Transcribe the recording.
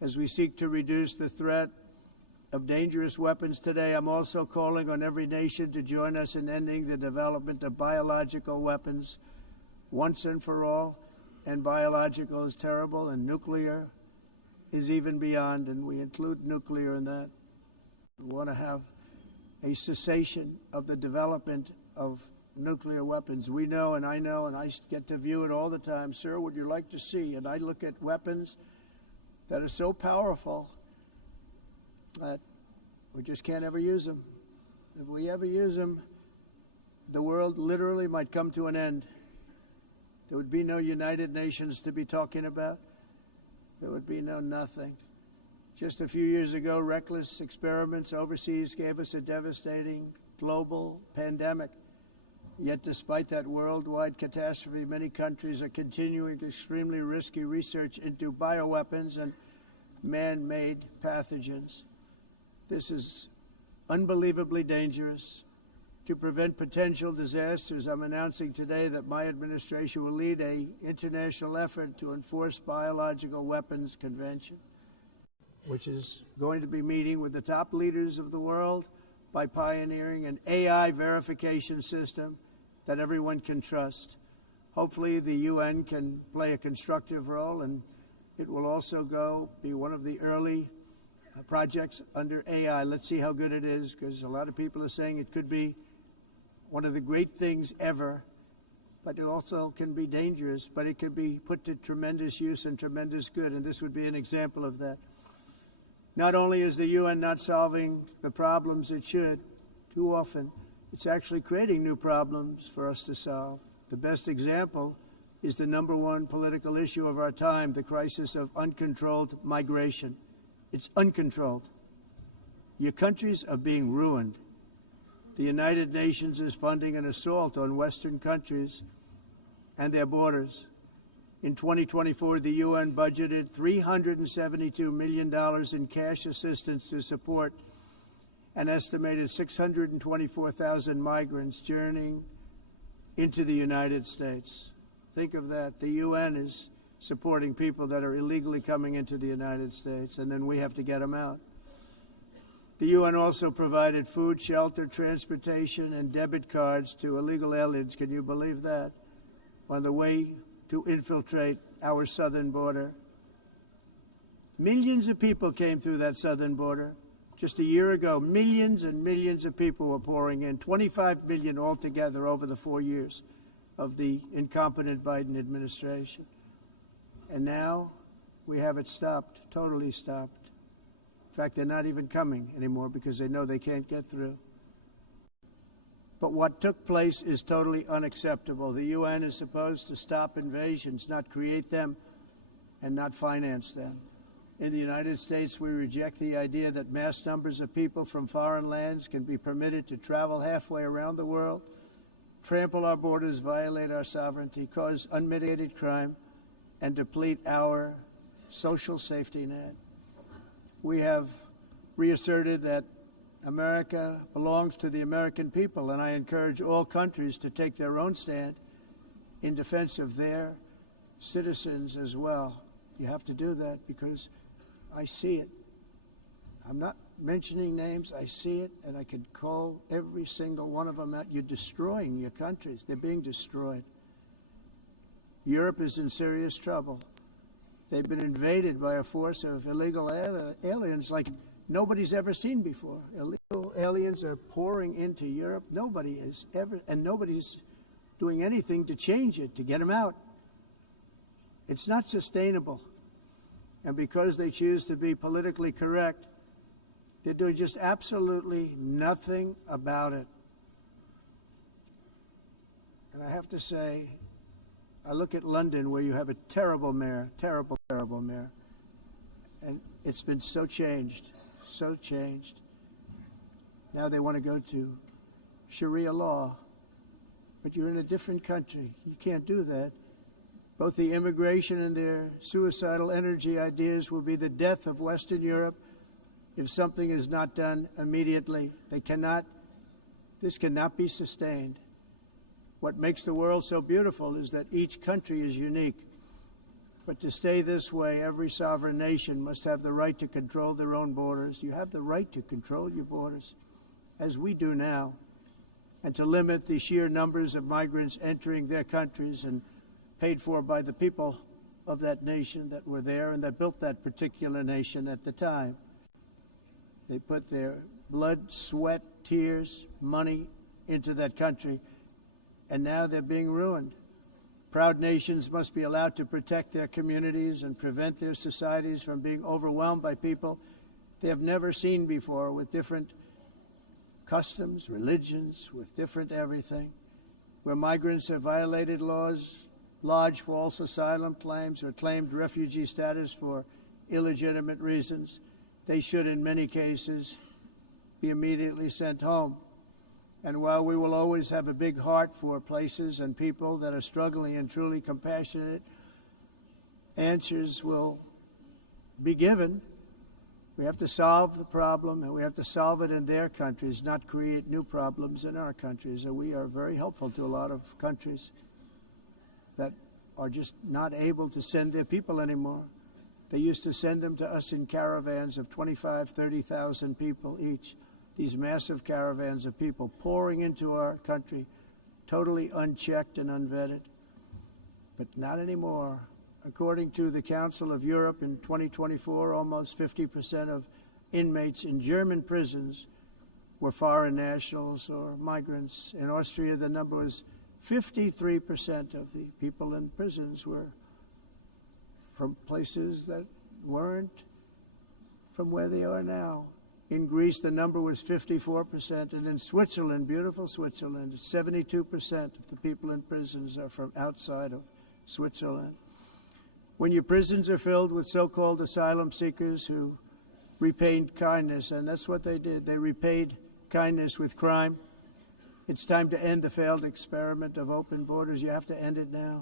As we seek to reduce the threat of dangerous weapons today, I'm also calling on every nation to join us in ending the development of biological weapons once and for all. And biological is terrible, and nuclear is even beyond, and we include nuclear in that. We want to have a cessation of the development of nuclear weapons. We know, and I get to view it all the time. Sir, would you like to see? And I look at weapons that are so powerful that we just can't ever use them. If we ever use them, the world literally might come to an end. There would be no United Nations to be talking about. There would be no nothing. Just a few years ago, reckless experiments overseas gave us a devastating global pandemic. Yet despite that worldwide catastrophe, many countries are continuing extremely risky research into bioweapons and man-made pathogens. This is unbelievably dangerous. To prevent potential disasters, I'm announcing today that my administration will lead an international effort to enforce Biological Weapons Convention, which is going to be meeting with the top leaders of the world by pioneering an AI verification system that everyone can trust. Hopefully the UN can play a constructive role, and it will also be one of the early projects under AI. Let's see how good it is, because a lot of people are saying it could be one of the great things ever, but it also can be dangerous, but it can be put to tremendous use and tremendous good, and this would be an example of that. Not only is the UN not solving the problems it should, too often, it's actually creating new problems for us to solve. The best example is the #1 political issue of our time, the crisis of uncontrolled migration. It's uncontrolled. Your countries are being ruined. The United Nations is funding an assault on Western countries and their borders. In 2024, the UN budgeted $372 million in cash assistance to support an estimated 624,000 migrants journeying into the United States. Think of that. The UN is supporting people that are illegally coming into the United States, and then we have to get them out. The UN also provided food, shelter, transportation, and debit cards to illegal aliens. Can you believe that? On the way to infiltrate our southern border. Millions of people came through that southern border. Just a year ago, millions and millions of people were pouring in, 25 million altogether over the 4 years of the incompetent Biden administration. And now we have it stopped, totally stopped. In fact, they're not even coming anymore because they know they can't get through. But what took place is totally unacceptable. The UN is supposed to stop invasions, not create them and not finance them. In the United States, we reject the idea that mass numbers of people from foreign lands can be permitted to travel halfway around the world, trample our borders, violate our sovereignty, cause unmitigated crime, and deplete our social safety net. We have reasserted that America belongs to the American people, and I encourage all countries to take their own stand in defense of their citizens as well. You have to do that because I see it. I'm not mentioning names. I see it, and I could call every single one of them out. You're destroying your countries. They're being destroyed. Europe is in serious trouble. They've been invaded by a force of illegal aliens like nobody's ever seen before. Illegal aliens are pouring into Europe. Nobody has ever, and nobody's doing anything to change it, to get them out. It's not sustainable. And because they choose to be politically correct, they're doing just absolutely nothing about it. And I have to say, I look at London, where you have a terrible mayor, terrible mayor, and it's been so changed. Now they want to go to Sharia law, but you're in a different country. You can't do that. Both the immigration and their suicidal energy ideas will be the death of Western Europe if something is not done immediately. This cannot be sustained. What makes the world so beautiful is that each country is unique. But to stay this way, every sovereign nation must have the right to control their own borders. You have the right to control your borders, as we do now, and to limit the sheer numbers of migrants entering their countries and paid for by the people of that nation that were there and that built that particular nation at the time. They put their blood, sweat, tears, money into that country, and now they're being ruined. Proud nations must be allowed to protect their communities and prevent their societies from being overwhelmed by people they have never seen before, with different customs, religions, with different everything. Where migrants have violated laws, lodged false asylum claims, or claimed refugee status for illegitimate reasons, they should, in many cases, be immediately sent home. And while we will always have a big heart for places and people that are struggling and truly compassionate, answers will be given. We have to solve the problem, and we have to solve it in their countries, not create new problems in our countries. And we are very helpful to a lot of countries that are just not able to send their people anymore. They used to send them to us in caravans of 25,000, 30,000 people each. These massive caravans of people pouring into our country, totally unchecked and unvetted. But not anymore. According to the Council of Europe in 2024, almost 50% of inmates in German prisons were foreign nationals or migrants. In Austria, the number was 53% of the people in prisons were from places that weren't from where they are now. In Greece, the number was 54%, and in Switzerland, beautiful Switzerland, 72% of the people in prisons are from outside of Switzerland. When your prisons are filled with so-called asylum seekers who repaid kindness, and that's what they did, they repaid kindness with crime. It's time to end the failed experiment of open borders. You have to end it now.